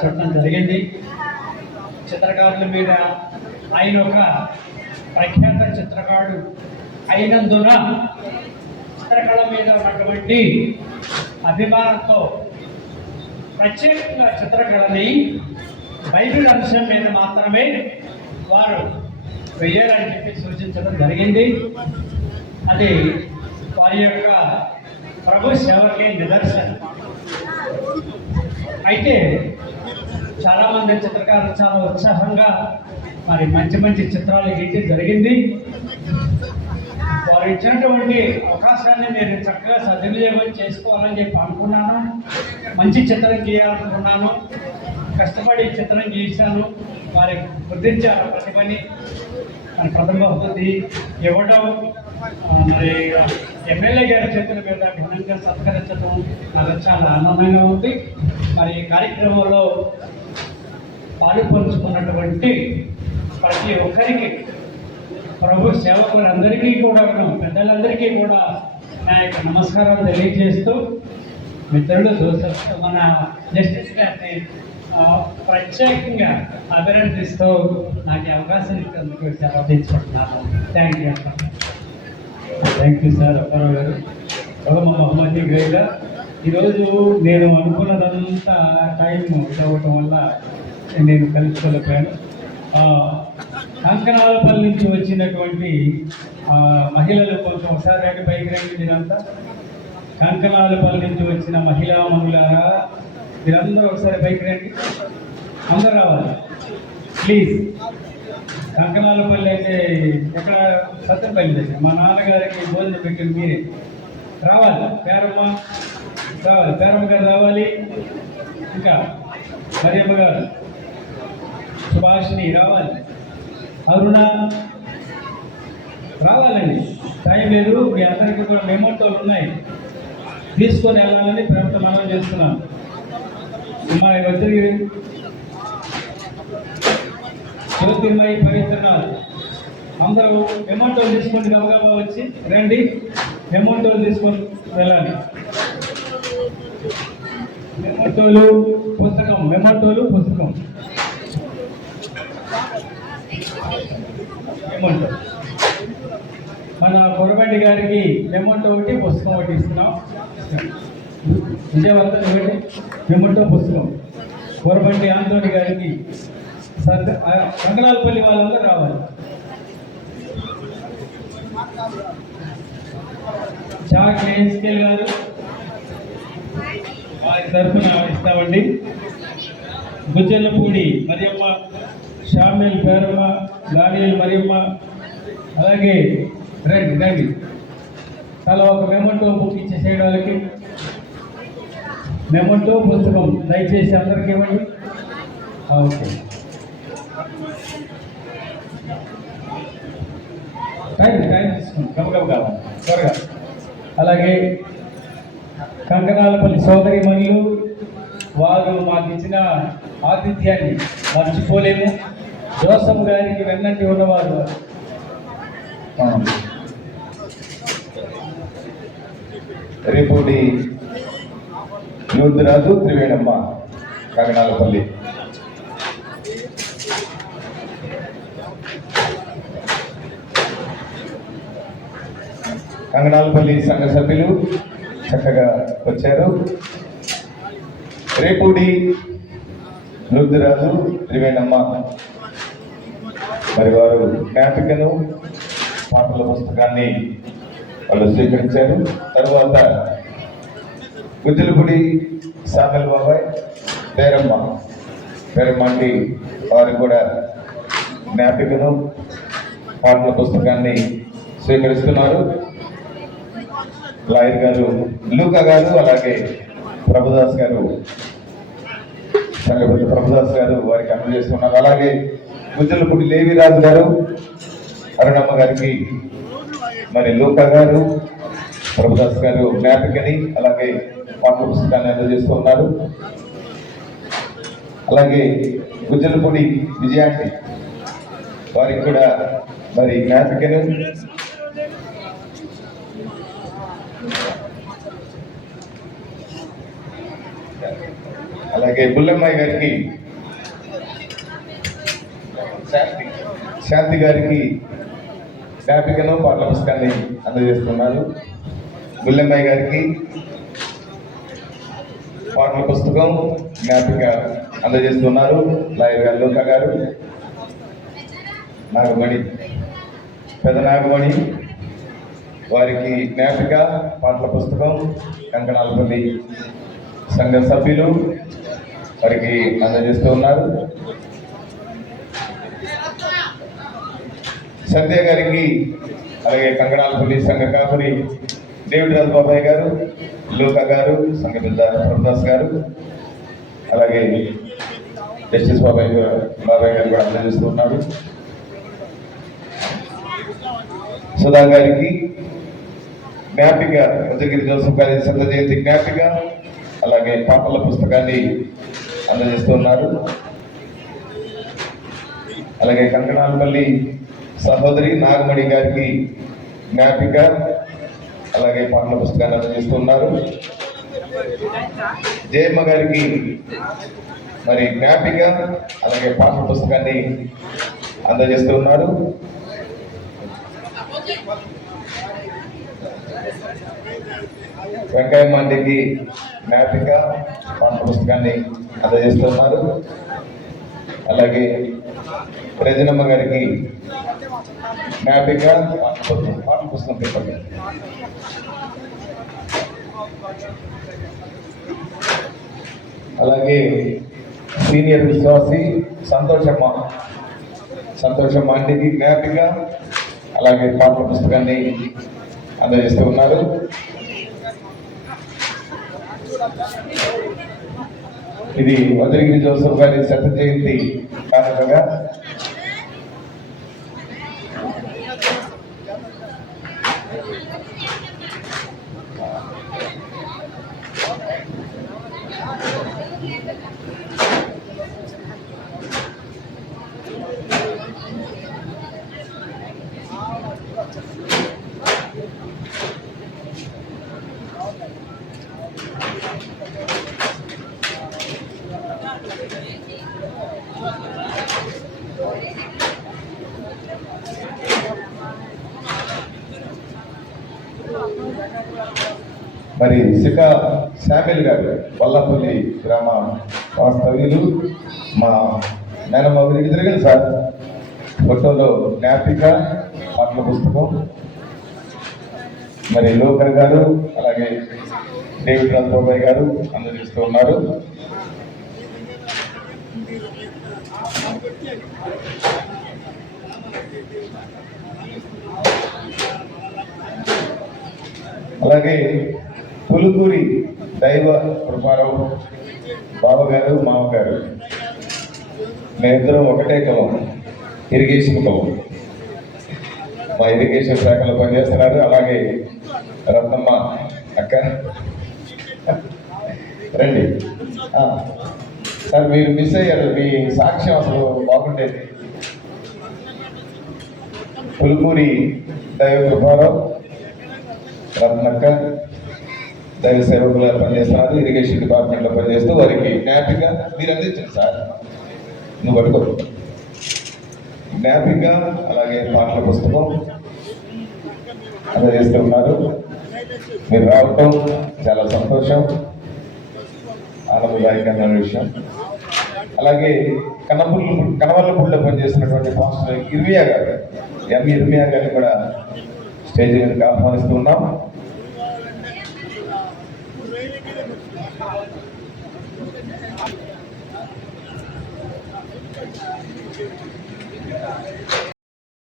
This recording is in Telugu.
చూడటం జరిగింది. చిత్రకారుల మీద ఆయన ఒక ప్రఖ్యాత చిత్రకారుడు అయినందున చిత్రకళ మీద ఉన్నటువంటి అభిమానంతో ప్రత్యేకంగా చిత్రకళని బైబిల్ అంశం మీద మాత్రమే వారు వెయ్యాలని చెప్పి సూచించడం జరిగింది. అది వారి యొక్క ప్రభు సేవకే నిదర్శనం. అయితే చాలామంది చిత్రకారులు చాలా ఉత్సాహంగా మరి మంచి మంచి చిత్రాలు గీయడం జరిగింది. వారు ఇచ్చినటువంటి అవకాశాన్ని నేను చక్కగా సద్వినియోగం చేసుకోవాలని చెప్పి అనుకున్నాను. మంచి చిత్రం గీయాలనుకున్నాను. కష్టపడి చిత్రం గీశాను. వారి గుర్తించారు ప్రతిభని. మన ప్రథమ బహుమతి ఇవ్వడం మరి ఎమ్మెల్యే గారి చేతుల మీద ఘనంగా సత్కరించడం నాకు చాలా ఆనందంగా ఉంది. మరి ఈ కార్యక్రమంలో పాలుపంచుకున్నటువంటి ప్రతి ఒక్కరికి ప్రభు సేవకులందరికీ కూడా పెద్దలందరికీ కూడా నా యొక్క నమస్కారాలు తెలియజేస్తూ మిత్రులు మన జస్టిస్ గారిని ప్రత్యేకంగా అభినందిస్తూ నాకు అవకాశం ఇచ్చేందుకు సెలవుకుంటున్నాను. థ్యాంక్ యూ సార్ అప్పారావు గారు. ప్రథమ బహుమతి గైగా ఈరోజు నేను అనుకున్నదంతా టైం ఇవ్వటం వల్ల నేను కలుసుకోలేకపోయాను. కంకనాలపల్లి నుంచి వచ్చినటువంటి మహిళలు కొంచెం ఒకసారి రండి, పైకి రండి. మీరంతా కంకనాలపల్లి నుంచి వచ్చిన మహిళా మనులారా మీరందరూ ఒకసారి పైకి రండి. అందరూ రావాలి ప్లీజ్. కంకనాలపల్లి అయితే ఎక్కడ సత్యపల్లి దగ్గర మా నాన్నగారికి భోజనం పెట్టింది మీరే. రావాలి పేరమ్మ, రావాలి పేరమ్మ గారు రావాలి. ఇంకా మరియమ్మ గారు, సుభాషిణి రావాలి, అరుణ రావాలండి. టైం లేదు. మీ అందరికీ కూడా మెమోటోలు ఉన్నాయి, తీసుకొని వెళ్ళాలని ప్రభుత్వం మనం చేస్తున్నాను. మా వచ్చి జ్యోతిర్మయి పవిత్రనాథ్ అందరూ మెమోటోలు తీసుకొని గబగబా వచ్చి రండి. మెమోటోలు తీసుకొని వెళ్ళాలి. మెమోటోలు పుస్తకం మన కొరబండి గారికి మెమోటో ఒకటి, పుస్తకం ఒకటి ఇస్తున్నాం. విజయవంతం ఒకటి మెమోటో పుస్తకం. కొరబండి ఆంటోని గారికి. కంకనాలపల్లి వాళ్ళందరూ రావాలి. చాక్ నేస్కేల్ గారు వారి తరఫున ఇస్తామండి. గుజ్జల్లపూడి మరియమ్మ, షామిల్ పేరమ్మ, దానియల్ మరియమ్మ, అలాగే రండి తల ఒక మెమోటో బుక్ ఇచ్చేసేయడం వాళ్ళకి. మెమోటో పుస్తకం దయచేసి అందరికి ఇవ్వండి. ఓకే టైం తీసుకోండి, గబగబ కావాలి త్వరగా. అలాగే కంకనాలపల్లి సోదరి మనులు, వారు మాకు ఇచ్చిన ఆతిథ్యాన్ని మర్చిపోలేము. జోసఫ్ గారికి వెన్నంటి ఉన్నవారు రేపూడి యోధరాజు త్రివేణమ్మ, కంకనాలపల్లి. కంకనాలపల్లి సంఘ సభ్యులు చక్కగా వచ్చారు. రేపూడి యోధరాజు త్రివేణమ్మ మరి వారు జ్ఞాపికను, పాటల పుస్తకాన్ని వాళ్ళు స్వీకరించారు. తరువాత గుజ్జలపూడి సామెల్ బాబాయ్, పేరమ్మకి వారు కూడా జ్ఞాపికను, పాటల పుస్తకాన్ని స్వీకరిస్తున్నారు. లాయర్ గారు లూకా గారు, అలాగే ప్రభుదాస్ గారు, ప్రభుదాస్ గారు వారికి అందజేస్తున్నారు. అలాగే గుజ్జలపూడి లేవిరాజు గారు, అరుణమ్మ గారికి మరి లూకా గారు, ప్రభుదాస్ గారు జ్ఞాపికని అలాగే పాఠ్య పుస్తకాన్ని అందజేస్తున్నారు. అలాగే గుజ్జలపూడి విజయాన్ని వారికి కూడా మరి జ్ఞాపికను, అలాగే బుల్లమ్మాయి గారికి శాంతి గారికి జ్ఞాపికను పాటల పుస్తకాన్ని అందజేస్తున్నారు. బుల్లెమ్మాయి గారికి పాటల పుస్తకం జ్ఞాపిక అందజేస్తున్నారు. లాయర్ గారు లోకా గారు, నాగమణి, పెద్ద నాగమణి వారికి జ్ఞాపిక పాటల పుస్తకం కంకణాలపల్లి సంఘ సభ్యులు వారికి అందజేస్తూ ఉన్నారు. సంధ్య గారికి అలాగే కంకణాలపల్లి సంఘ కాపురి డేవిడ్ రాజు బాబాయ్ గారు, లోకా గారు, సంఘ పెద్ద ప్రభుదాస్ గారు, అలాగే జస్టిస్ బాబాయ్ గారు కూడా అందజేస్తూ ఉన్నారు. సుధా గారికి జ్ఞాపిక ఉదయగిరి జోసఫ్ గారి శత జయంతి జ్ఞాపిక అలాగే పాటల పుస్తకాన్ని అందజేస్తున్నారు. అలాగే కంకణాలపల్లి సహోదరి నాగమణి గారికి జ్ఞాపిక అలాగే పాటల పుస్తకాన్ని అందజేస్తున్నారు. జయమ్మ గారికి మరి జ్ఞాపిక అలాగే పాటల పుస్తకాన్ని అందజేస్తున్నారు. వెంకయ్యమ్మకి జ్ఞాపిక పాఠ్య పుస్తకాన్ని అందజేస్తున్నారు. అలాగే ప్రజనమ్మ గారికి జ్ఞాపిక పాఠ్య పుస్తకం పేపర్. అలాగే సీనియర్ విశ్వాసి సంతోషమ్మ ఆంటీకి జ్ఞాపిక అలాగే పాఠ్య పుస్తకాన్ని అందజేస్తూ ఉన్నారు. ఇది ఉదయగిరి జోసఫ్ గారి శత జయంతి కారణంగా మరి శిఖ శామిల్ గారు వల్లపల్లి గ్రామ వాస్తవ్యులు మా మేనమ్మ గురికి తిరగండి సార్. ఫోటోలో జ్ఞాపిక పాటల పుస్తకం మరి లోకర్ గారు అలాగే డేవిడ్ రాజబాబాయ్ గారు అందజేస్తూ ఉన్నారు. అలాగే పులుకూరి దైవ కృపారావు బావగారు మామగారు మేమిద్దరం ఒకటే కులం, ఇరిగేషన్ కులం. మా ఇరిగేషన్ శాఖలో పనిచేస్తున్నారు. అలాగే రత్నమ్మ అక్క రండి సార్, మీరు మిస్ అయ్యారు. మీ సాక్ష్యం అసలు బాగుండేది. పులుకూరి దైవ కృపారావు రత్నక్క దైవ సేవకులు పనిచేస్తున్నారు. ఇరిగేషన్ డిపార్ట్మెంట్లో పనిచేస్తూ వారికి జ్ఞాపిక మీరు అందించండి సార్. నువ్వు పట్టుకో. జ్ఞాపిక అలాగే పాటల పుస్తకం అందజేస్తూ ఉన్నారు. మీరు రావటం చాలా సంతోషం, ఆనందదాయకమైన విషయం. అలాగే కనవల్లపూడిలో పనిచేస్తున్నటువంటి పాస్టర్ ఇర్మియా గారు, ఇర్మియా గారిని కూడా స్టేజ్ మీదకి ఆహ్వానిస్తూ ఉన్నాం.